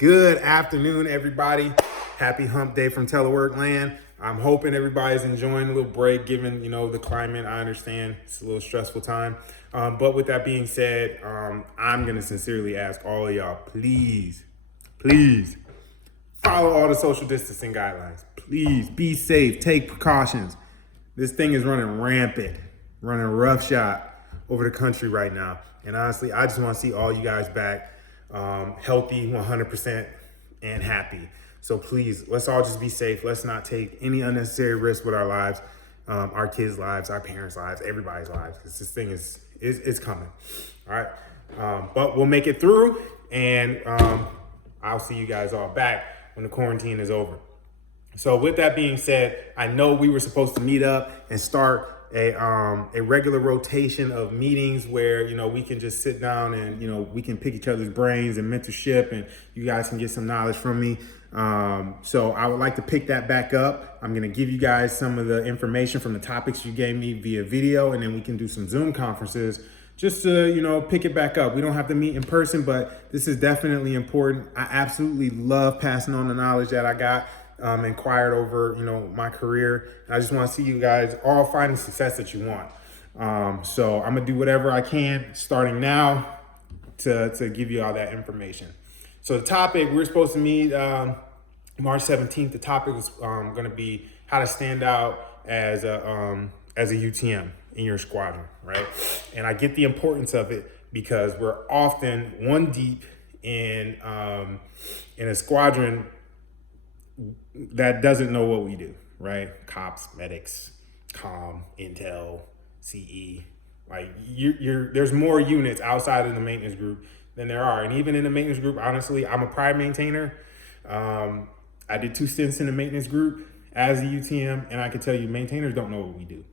Good afternoon, everybody. Happy hump day from telework land. I'm hoping everybody's enjoying a little break, given, the climate. I understand it's a little stressful time. But with that being said, I'm going to sincerely ask all of y'all, please follow all the social distancing guidelines. Please be safe, take precautions. This thing is running rampant, running roughshod over the country right now. And honestly, I just want to see all you guys back healthy, 100%, and happy. So please, let's all just be safe. Let's not take any unnecessary risks with our lives, our kids' lives, our parents' lives, everybody's lives, because this thing is coming. All right, but we'll make it through, and I'll see you guys all back when the quarantine is over. So with that being said, I know we were supposed to meet up and start a regular rotation of meetings where, we can just sit down and, we can pick each other's brains and mentorship, and you guys can get some knowledge from me. So I would like to pick that back up. I'm going to give you guys some of the information from the topics you gave me via video, and then we can do some Zoom conferences just to, pick it back up. We don't have to meet in person, but this is definitely important. I absolutely love passing on the knowledge that I got acquired over, my career. And I just want to see you guys all find the success that you want. So I'm gonna do whatever I can starting now to give you all that information. So the topic, we're supposed to meet March 17th. The topic is gonna be how to stand out as a UTM in your squadron, right? And I get the importance of it because we're often one deep in a squadron that doesn't know what we do, right? Cops, medics, comm, intel, CE. Like there's more units outside of the maintenance group than there are. And even in the maintenance group, honestly, I'm a private maintainer. I did 2 stints in the maintenance group as a UTM, and I can tell you maintainers don't know what we do.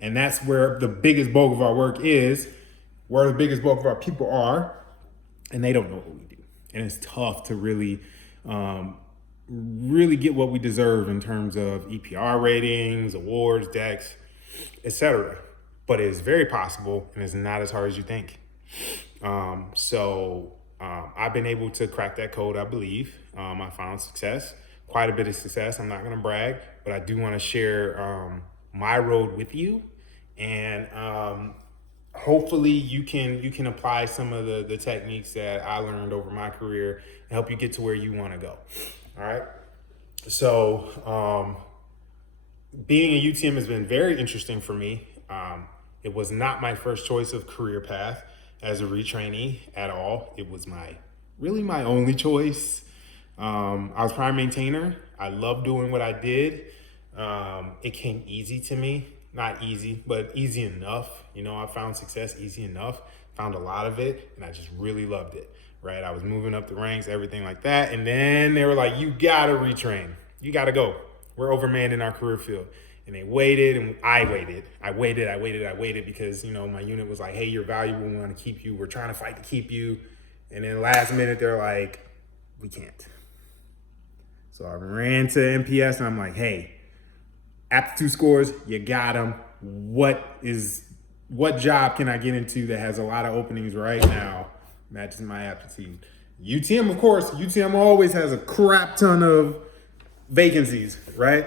And that's where the biggest bulk of our work is, where the biggest bulk of our people are, and they don't know what we do. And it's tough to really get what we deserve in terms of EPR ratings, awards, decks, etc. But it is very possible, and it's not as hard as you think. So I've been able to crack that code, I believe. I found success, quite a bit of success. I'm not going to brag, but I do want to share my road with you, and hopefully you can apply some of the techniques that I learned over my career and help you get to where you want to go. All right. So being a UTM has been very interesting for me. It was not my first choice of career path as a retrainee at all. It was my only choice. I was prime maintainer. I loved doing what I did. It came easy to me. Not easy, but easy enough. I found success easy enough, found a lot of it, and I just really loved it. Right, I was moving up the ranks, everything like that. And then they were like, you gotta retrain. You gotta go. We're overmanned in our career field. And they waited, and I waited because, my unit was like, hey, you're valuable, we wanna keep you. We're trying to fight to keep you. And then last minute, they're like, we can't. So I ran to MPS and I'm like, hey, aptitude scores, you got them. What job can I get into that has a lot of openings right now? Matches my aptitude. UTM, of course. UTM always has a crap ton of vacancies, right?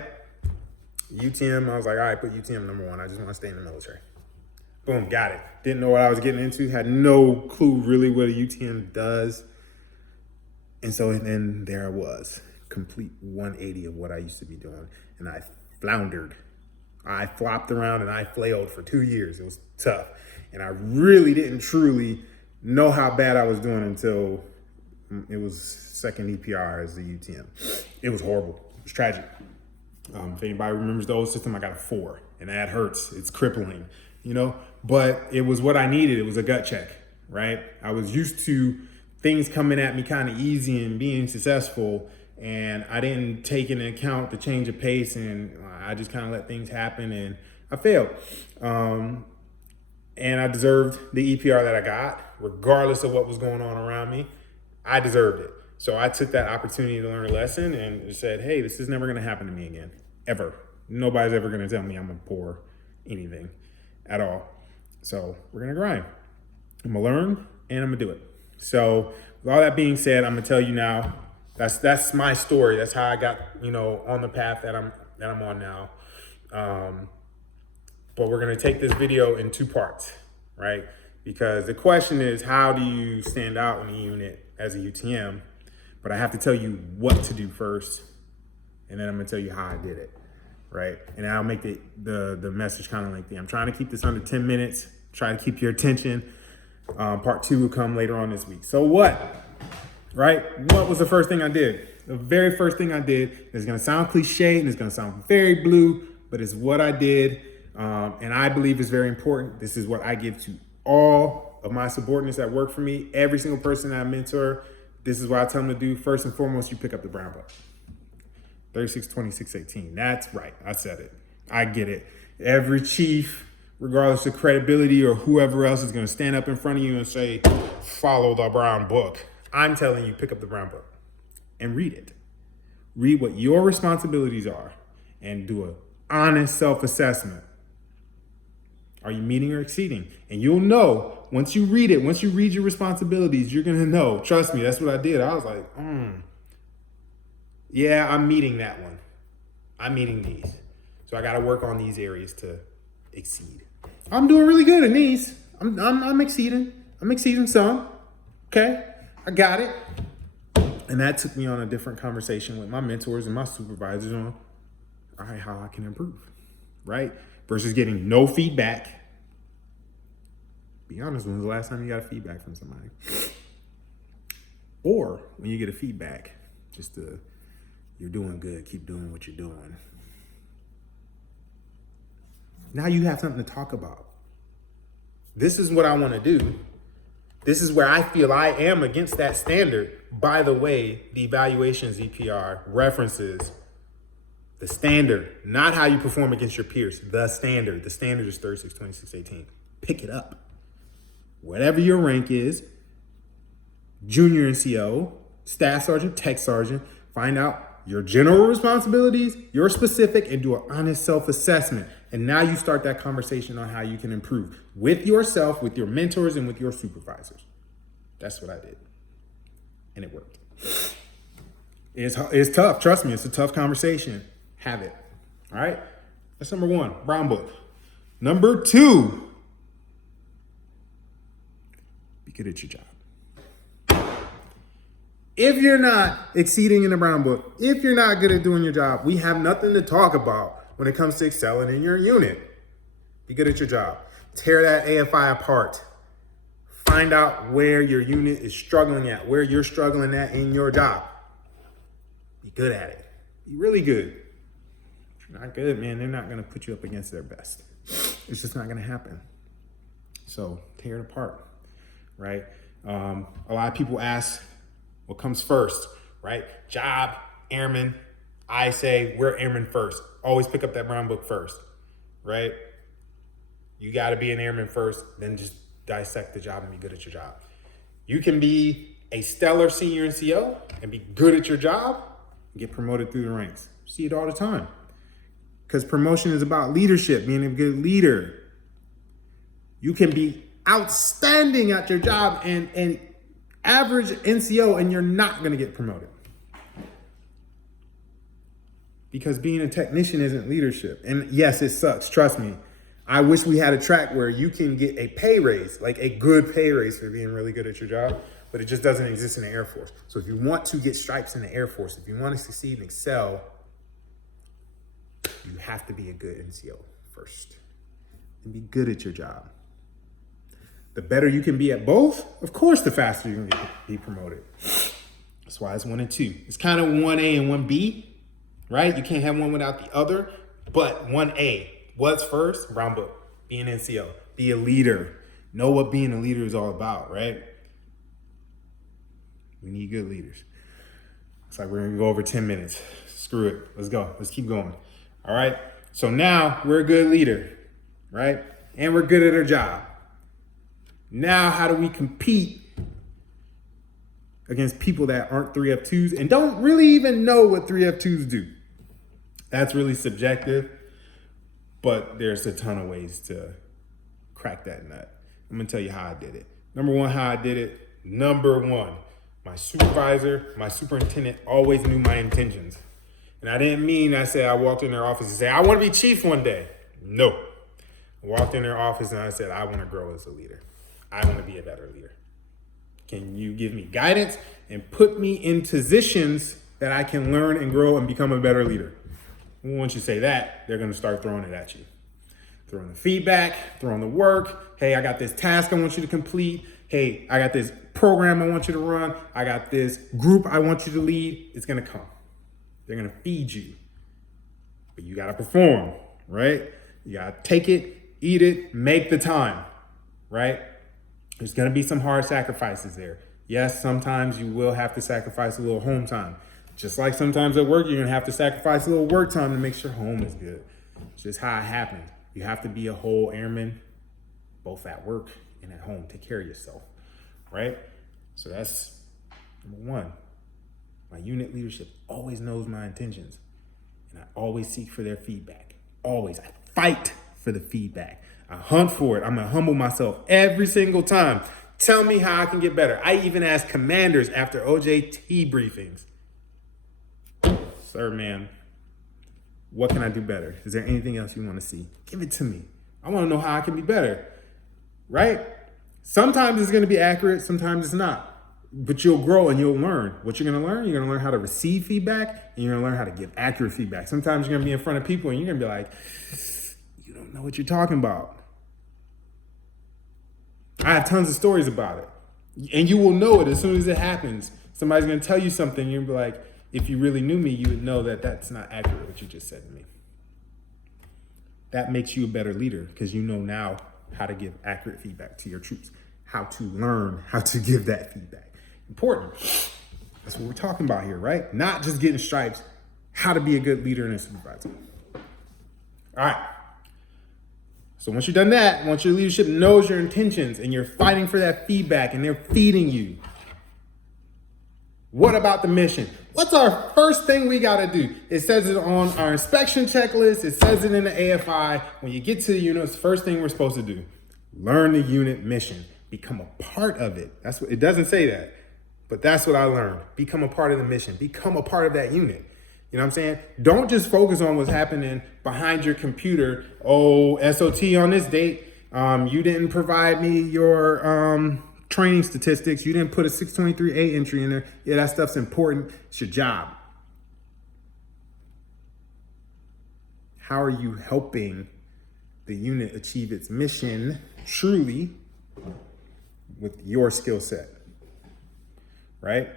UTM, I was like, all right, put UTM number 1. I just want to stay in the military. Boom, got it. Didn't know what I was getting into. Had no clue really what a UTM does. And so then there I was, complete 180 of what I used to be doing. And I floundered. I flopped around and I flailed for 2 years. It was tough. And I really didn't truly know how bad I was doing until it was second EPR as the UTM. It was horrible. It was tragic. If anybody remembers the old system, I got a 4, and that hurts. It's crippling, but it was what I needed. It was a gut check, right? I was used to things coming at me kind of easy and being successful, and I didn't take into account the change of pace, and I just kind of let things happen, and I failed. And I deserved the EPR that I got, regardless of what was going on around me. I deserved it. So I took that opportunity to learn a lesson and said, hey, this is never going to happen to me again, ever. Nobody's ever going to tell me I'm a poor anything at all. So we're going to grind. I'm going to learn and I'm going to do it. So with all that being said, I'm going to tell you now, That's my story. That's how I got, on the path that I'm on now. But we're gonna take this video in 2 parts, right? Because the question is, how do you stand out in the unit as a UTM? But I have to tell you what to do first, and then I'm gonna tell you how I did it, right? And I'll make the message kind of lengthy. I'm trying to keep this under 10 minutes, try to keep your attention. Part 2 will come later on this week. So what, right? What was the first thing I did? The very first thing I did is gonna sound cliche and it's gonna sound very blue, but it's what I did. And I believe it's very important. This is what I give to all of my subordinates that work for me. Every single person that I mentor, this is what I tell them to do. First and foremost, you pick up the brown book. 362618. That's right. I said it. I get it. Every chief, regardless of credibility or whoever else, is going to stand up in front of you and say, follow the brown book. I'm telling you, pick up the brown book and read it. Read what your responsibilities are and do an honest self-assessment. Are you meeting or exceeding? And you'll know once you read it, once you read your responsibilities, you're going to know. Trust me, that's what I did. I was like, yeah, I'm meeting that one. I'm meeting these. So I got to work on these areas to exceed. I'm doing really good in these. I'm exceeding. I'm exceeding some. Okay, I got it. And that took me on a different conversation with my mentors and my supervisors on, all right, how I can improve, right? Versus getting no feedback. Be honest, when was the last time you got feedback from somebody? Or when you get a feedback, you're doing good, keep doing what you're doing. Now you have something to talk about. This is what I want to do. This is where I feel I am against that standard. By the way, the evaluations EPR references the standard, not how you perform against your peers. The standard. The standard is 362618. Pick it up. Whatever your rank is, junior NCO, staff sergeant, tech sergeant, find out your general responsibilities, your specific, and do an honest self-assessment. And now you start that conversation on how you can improve with yourself, with your mentors, and with your supervisors. That's what I did. And it worked. It's tough. Trust me, it's a tough conversation. Have it. All right? That's number 1, brown book. Number 2, be good at your job. If you're not exceeding in the brown book, if you're not good at doing your job, we have nothing to talk about when it comes to excelling in your unit. Be good at your job. Tear that AFI apart. Find out where your unit is struggling at, where you're struggling at in your job. Be good at it. Be really good. If you're not good, man, they're not going to put you up against their best. It's just not going to happen. So tear it apart, right? A lot of people ask, what comes first, right? Job, airman. I say we're airman first. Always pick up that brown book first, right? You got to be an airman first, then just dissect the job and be good at your job. You can be a stellar senior NCO and be good at your job and get promoted through the ranks. See it all the time. Because promotion is about leadership, being a good leader. You can be outstanding at your job and average NCO and you're not going to get promoted. Because being a technician isn't leadership. And yes, it sucks. Trust me. I wish we had a track where you can get a pay raise, like a good pay raise for being really good at your job, but it just doesn't exist in the Air Force. So if you want to get stripes in the Air Force, if you want to succeed and excel, you have to be a good NCO first and be good at your job. The better you can be at both, of course, the faster you're going to be promoted. That's why it's 1 and 2. It's kind of 1A and 1B, right? You can't have one without the other, but 1A. What's first? Brown book. Be an NCO. Be a leader. Know what being a leader is all about, right? We need good leaders. It's like we're going to go over 10 minutes. Screw it. Let's go. Let's keep going. All right? So now we're a good leader, right? And we're good at our job. Now how do we compete against people that aren't 3F2s and don't really even know what 3F2s do? That's really subjective. But there's a ton of ways to crack that nut. I'm going to tell you how I did it. Number 1, how I did it. Number 1, My supervisor, my superintendent always knew my intentions. And I didn't mean I said I walked in their office and said, I want to be chief one day. No. I walked in their office and I said, I want to grow as a leader. I want to be a better leader. Can you give me guidance and put me in positions that I can learn and grow and become a better leader? Once you say that, they're going to start throwing it at you. Throwing the feedback, throwing the work. Hey, I got this task I want you to complete. Hey, I got this program I want you to run. I got this group I want you to lead. It's going to come. They're going to feed you. But you got to perform, right? You got to take it, eat it, make the time, right? There's going to be some hard sacrifices there. Yes, sometimes you will have to sacrifice a little home time. Just like sometimes at work, you're going to have to sacrifice a little work time to make sure home is good. It's just how it happens. You have to be a whole airman, both at work and at home. Take care of yourself, right? So that's number one. My unit leadership always knows my intentions, and I always seek for their feedback. Always. I fight for the feedback. I hunt for it. I'm going to humble myself every single time. Tell me how I can get better. I even ask commanders after OJT briefings, sir, ma'am, what can I do better? Is there anything else you want to see? Give it to me. I want to know how I can be better, right? Sometimes it's going to be accurate. Sometimes it's not. But you'll grow and you'll learn. What you're going to learn, you're going to learn how to receive feedback, and you're going to learn how to give accurate feedback. Sometimes you're going to be in front of people and you're going to be like, you don't know what you're talking about. I have tons of stories about it. And you will know it as soon as it happens. Somebody's going to tell you something, and you'll be like, if you really knew me, you would know that that's not accurate what you just said to me. That makes you a better leader because you know now how to give accurate feedback to your troops, how to learn how to give that feedback. Important. That's what we're talking about here, right? Not just getting stripes, how to be a good leader and a supervisor. All right. So once you've done that, once your leadership knows your intentions and you're fighting for that feedback and they're feeding you, what about the mission? What's our first thing we got to do? It says it on our inspection checklist. It says it in the AFI. When you get to the unit, it's the first thing we're supposed to do. Learn the unit mission. Become a part of it. That's what it doesn't say that, but that's what I learned. Become a part of the mission. Become a part of that unit. You know what I'm saying? Don't just focus on what's happening behind your computer. Oh, SOT on this date. You didn't provide me your training statistics. You didn't put a 623A entry in there. Yeah, that stuff's important. It's your job. How are you helping the unit achieve its mission truly with your skill set, right?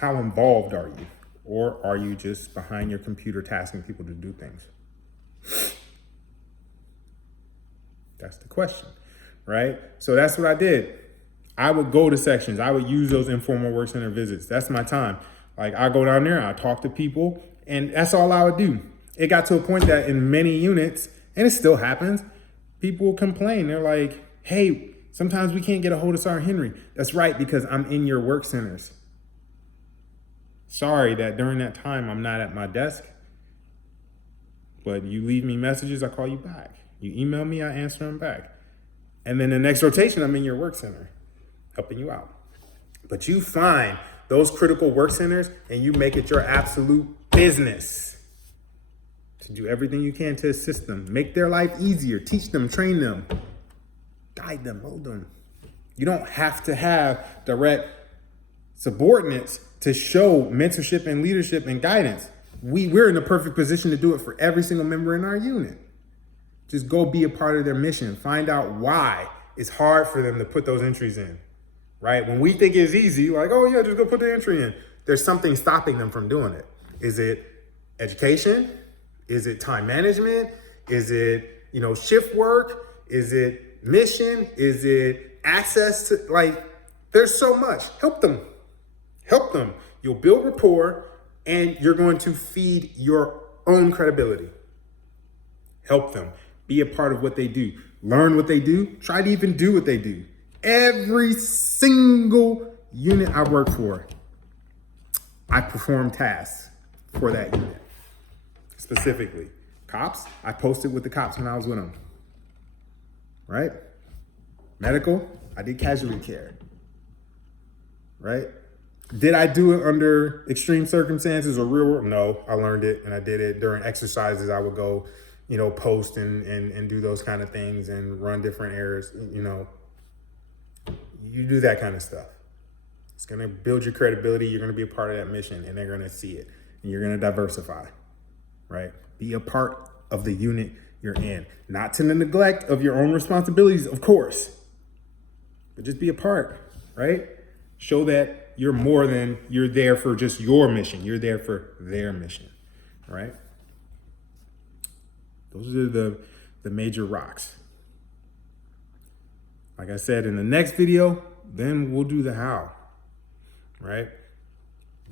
How involved are you? Or are you just behind your computer tasking people to do things? That's the question, right? So that's what I did. I would go to sections. I would use those informal work center visits. That's my time. Like I go down there, I talk to people, and that's all I would do. It got to a point that in many units, and it still happens, people complain. They're like, hey, sometimes we can't get a hold of Sergeant Henry. That's right, because I'm in your work centers. Sorry that during that time I'm not at my desk, but you leave me messages, I call you back. You email me, I answer them back. And then the next rotation, I'm in your work center, helping you out. But you find those critical work centers and you make it your absolute business to do everything you can to assist them, make their life easier, teach them, train them, guide them, mold them. You don't have to have direct subordinates to show mentorship and leadership and guidance. We're in the perfect position to do it for every single member in our unit. Just go be a part of their mission. Find out why it's hard for them to put those entries in, right? When we think it's easy, like, oh yeah, just go put the entry in. There's something stopping them from doing it. Is it education? Is it time management? Is it, shift work? Is it mission? Is it access to, there's so much. Help them. Help them. You'll build rapport and you're going to feed your own credibility. Help them. Be a part of what they do. Learn what they do. Try to even do what they do. Every single unit I work for, I perform tasks for that unit. Specifically, cops, I posted with the cops when I was with them. Right? Medical, I did casualty care. Right? Did I do it under extreme circumstances or real world? No, I learned it and I did it during exercises. I would go, post and do those kind of things and run different errors. You do that kind of stuff. It's going to build your credibility. You're going to be a part of that mission and they're going to see it and you're going to diversify, right? Be a part of the unit you're in, not to the neglect of your own responsibilities, of course, but just be a part, right? Show that you're more than you're there for just your mission. You're there for their mission, right? Those are the major rocks. Like I said, in the next video, then we'll do the how, right?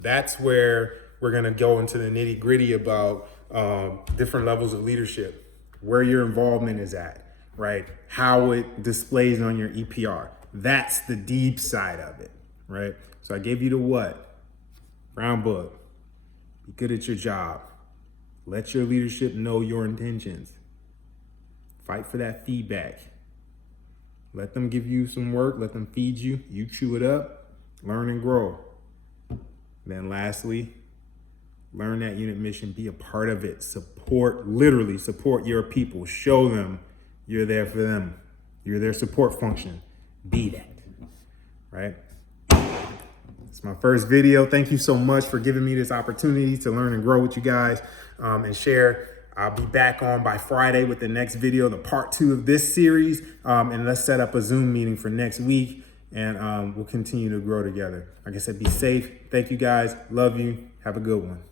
That's where we're going to go into the nitty gritty about different levels of leadership, where your involvement is at, right? How it displays on your EPR. That's the deep side of it, right? So I gave you the what? Brown book. Be good at your job. Let your leadership know your intentions. Fight for that feedback. Let them give you some work. Let them feed you. You chew it up. Learn and grow. Then lastly, learn that unit mission. Be a part of it. Literally support your people. Show them you're there for them. You're their support function. Be that, right? It's my first video. Thank you so much for giving me this opportunity to learn and grow with you guys and share. I'll be back on by Friday with the next video, the part 2 of this series. And let's set up a Zoom meeting for next week and we'll continue to grow together. Like I said, be safe. Thank you guys. Love you. Have a good one.